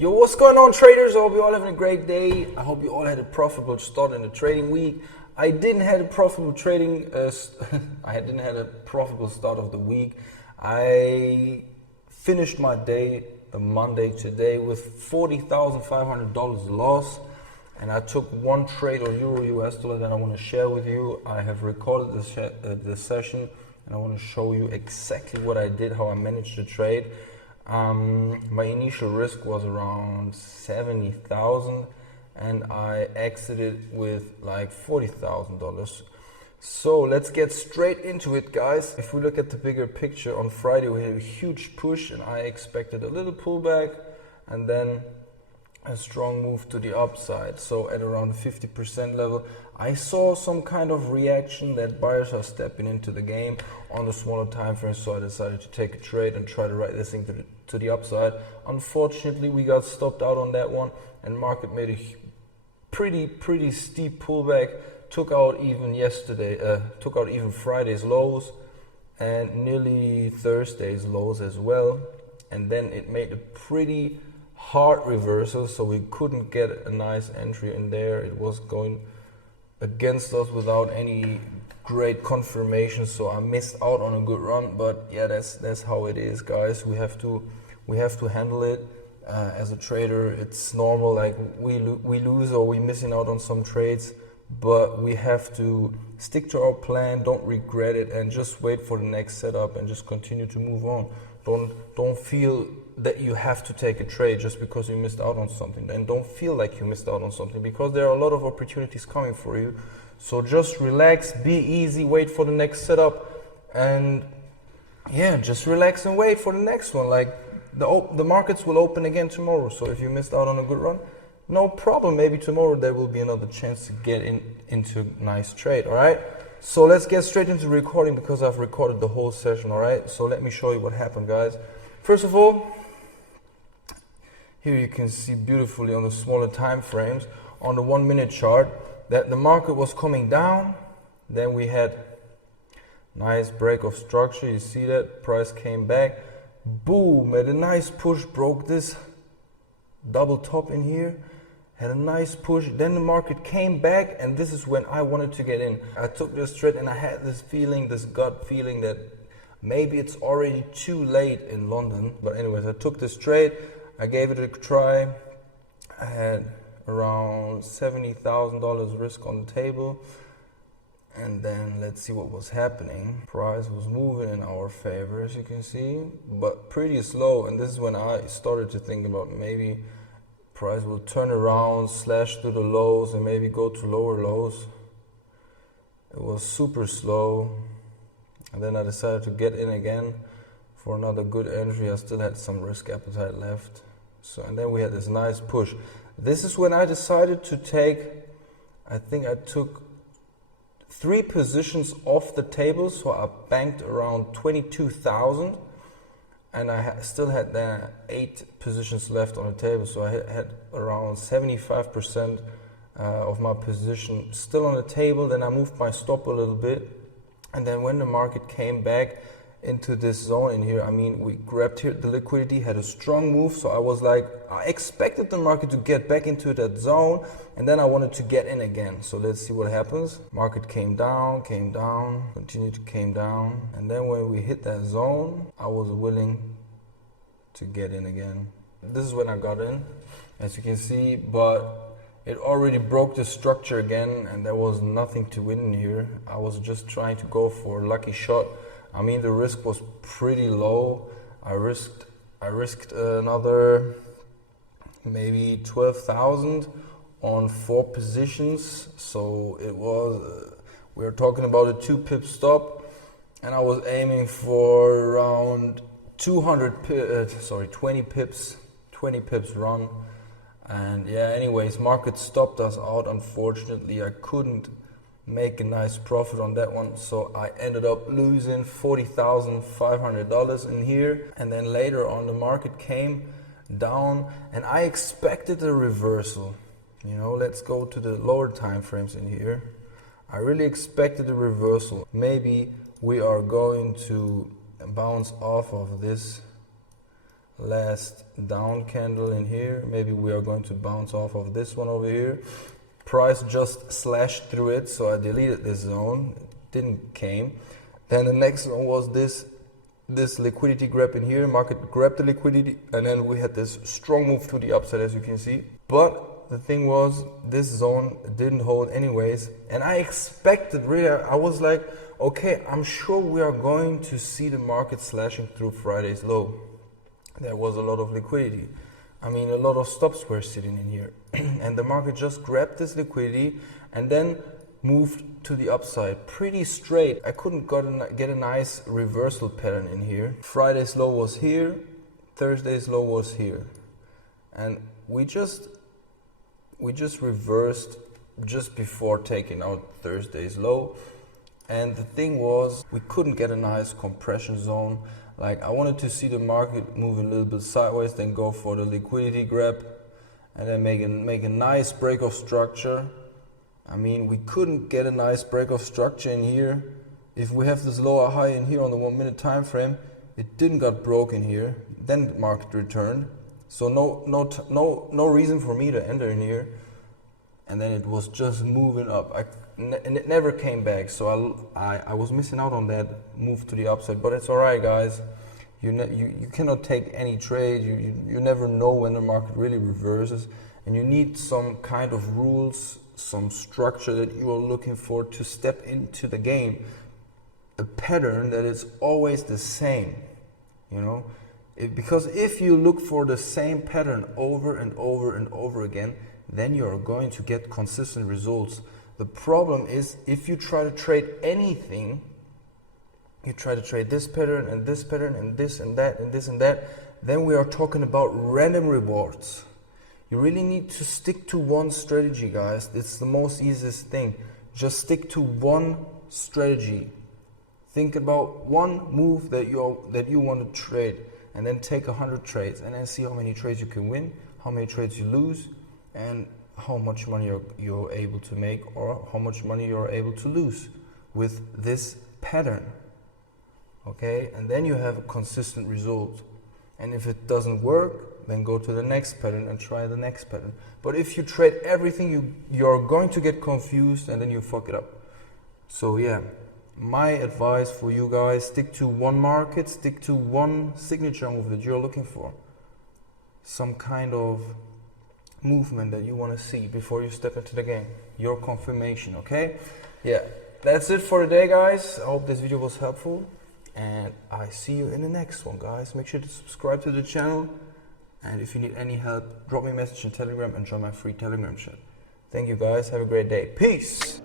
Yo, what's going on, traders? I hope you all having a great day. I hope you all had a profitable start in the trading week. I didn't have a profitable I didn't have a profitable start of the week. I finished my day, the Monday today, with $40,500 loss, and I took one trade on Euro US dollar that I want to share with you. I have recorded this session, and I want to show you exactly what I did, how I managed the trade. My initial risk was around 70,000 and I exited with like $40,000. So let's get straight into it, guys. If we look at the bigger picture, on Friday we had a huge push and I expected a little pullback and then a strong move to the upside. So at around 50% level, I saw some kind of reaction that buyers are stepping into the game on the smaller time frame. So I decided to take a trade and try to ride this thing to the upside. Unfortunately, we got stopped out on that one, and market made a pretty steep pullback. Took out even Friday's lows and nearly Thursday's lows as well. And then it made a pretty hard reversal, so we couldn't get a nice entry in there. It was going against us without any great confirmation, so I missed out on a good run. But yeah, that's how it is, guys. We have to handle it. As a trader, it's normal, like we lose or we're missing out on some trades, but we have to stick to our plan, don't regret it, and just wait for the next setup and just continue to move on. Don't feel that you have to take a trade just because you missed out on something, and don't feel like you missed out on something, because there are a lot of opportunities coming for you. So just relax, be easy, wait for the next setup, and yeah, just relax and wait for the next one. Like the markets will open again tomorrow, so if you missed out on a good run, no problem. Maybe tomorrow there will be another chance to get into a nice trade. All right, so let's get straight into recording, because I've recorded the whole session. All right, so let me show you what happened, guys. First of all, here you can see beautifully on the smaller time frames on the 1 minute chart that the market was coming down. Then we had nice break of structure. You see that price came back, boom, made a nice push, broke this double top in here, had a nice push. Then the market came back, and this is when I wanted to get in. I took this trade and I had this feeling, this gut feeling, that maybe it's already too late in London. But anyways, I took this trade, I gave it a try. I had around $70,000 risk on the table. And then let's see what was happening. Price was moving in our favor, as you can see, but pretty slow. And this is when I started to think about maybe price will turn around, slash through the lows, and maybe go to lower lows. It was super slow. And then I decided to get in again for another good entry. I still had some risk appetite left. So, and then we had this nice push. This is when I decided to take, I think I took 3 positions off the table, so I banked around 22,000, and I still had 8 positions left on the table, so I had around 75% of my position still on the table. Then I moved my stop a little bit, and then when the market came back into this zone in here, I mean, we grabbed here the liquidity, had a strong move, so I was like, I expected the market to get back into that zone, and then I wanted to get in again. So let's see what happens. Market came down, continued to came down, and then when we hit that zone, I was willing to get in again. This is when I got in, as you can see, but it already broke the structure again, and there was nothing to win in here. I was just trying to go for a lucky shot. I mean, the risk was pretty low. I risked another maybe 12,000 on 4 positions. So it was, we were talking about a 2 pip stop, and I was aiming for around 20 pips run. And yeah, anyways, market stopped us out. Unfortunately, I couldn't make a nice profit on that one, so I ended up losing $40,500 in here. And then later on, the market came down, and I expected a reversal. You know, let's go to the lower time frames in here. I really expected a reversal. Maybe we are going to bounce off of this last down candle in here. Maybe we are going to bounce off of this one over here. Price just slashed through it, so I deleted this zone. It didn't came. Then the next one was this liquidity grab in here. Market grabbed the liquidity, and then we had this strong move to the upside, as you can see. But the thing was, this zone didn't hold anyways, and I expected, really, I was like, okay, I'm sure we are going to see the market slashing through Friday's low. There was a lot of liquidity. I mean, a lot of stops were sitting in here. And the market just grabbed this liquidity and then moved to the upside pretty straight. I couldn't get a nice reversal pattern in here. Friday's low was here, Thursday's low was here. And we just reversed just before taking out Thursday's low. And the thing was, we couldn't get a nice compression zone. Like, I wanted to see the market move a little bit sideways, then go for the liquidity grab, and then make a nice break of structure. I mean, we couldn't get a nice break of structure in here. If we have this lower high in here on the 1 minute time frame, it didn't got broken here. Then the market returned. So no reason for me to enter in here. And then it was just moving up. And it never came back. So I was missing out on that move to the upside. But it's all right, guys. You cannot take any trade. You never know when the market really reverses. And you need some kind of rules, some structure that you are looking for to step into the game. A pattern that is always the same, you know. Because if you look for the same pattern over and over and over again, then you're going to get consistent results. The problem is, if you try to trade anything, you try to trade this pattern and this pattern and this and that and this and that, then we are talking about random rewards. You really need to stick to one strategy, guys. It's the most easiest thing. Just stick to one strategy. Think about one move that you want to trade, and then take 100 trades, and then see how many trades you can win, how many trades you lose, and how much money you're able to make, or how much money you're able to lose with this pattern. Okay, and then you have a consistent result. And if it doesn't work, then go to the next pattern and try the next pattern. But if you trade everything, you're going to get confused, and then you fuck it up. So yeah, my advice for you guys, stick to one market, stick to one signature move that you're looking for. Some kind of movement that you want to see before you step into the game. Your confirmation, okay? Yeah, that's it for today, guys. I hope this video was helpful, and I see you in the next one, guys. Make sure to subscribe to the channel, and if you need any help, drop me a message on Telegram and join my free Telegram chat. Thank you, guys. Have a great day. Peace.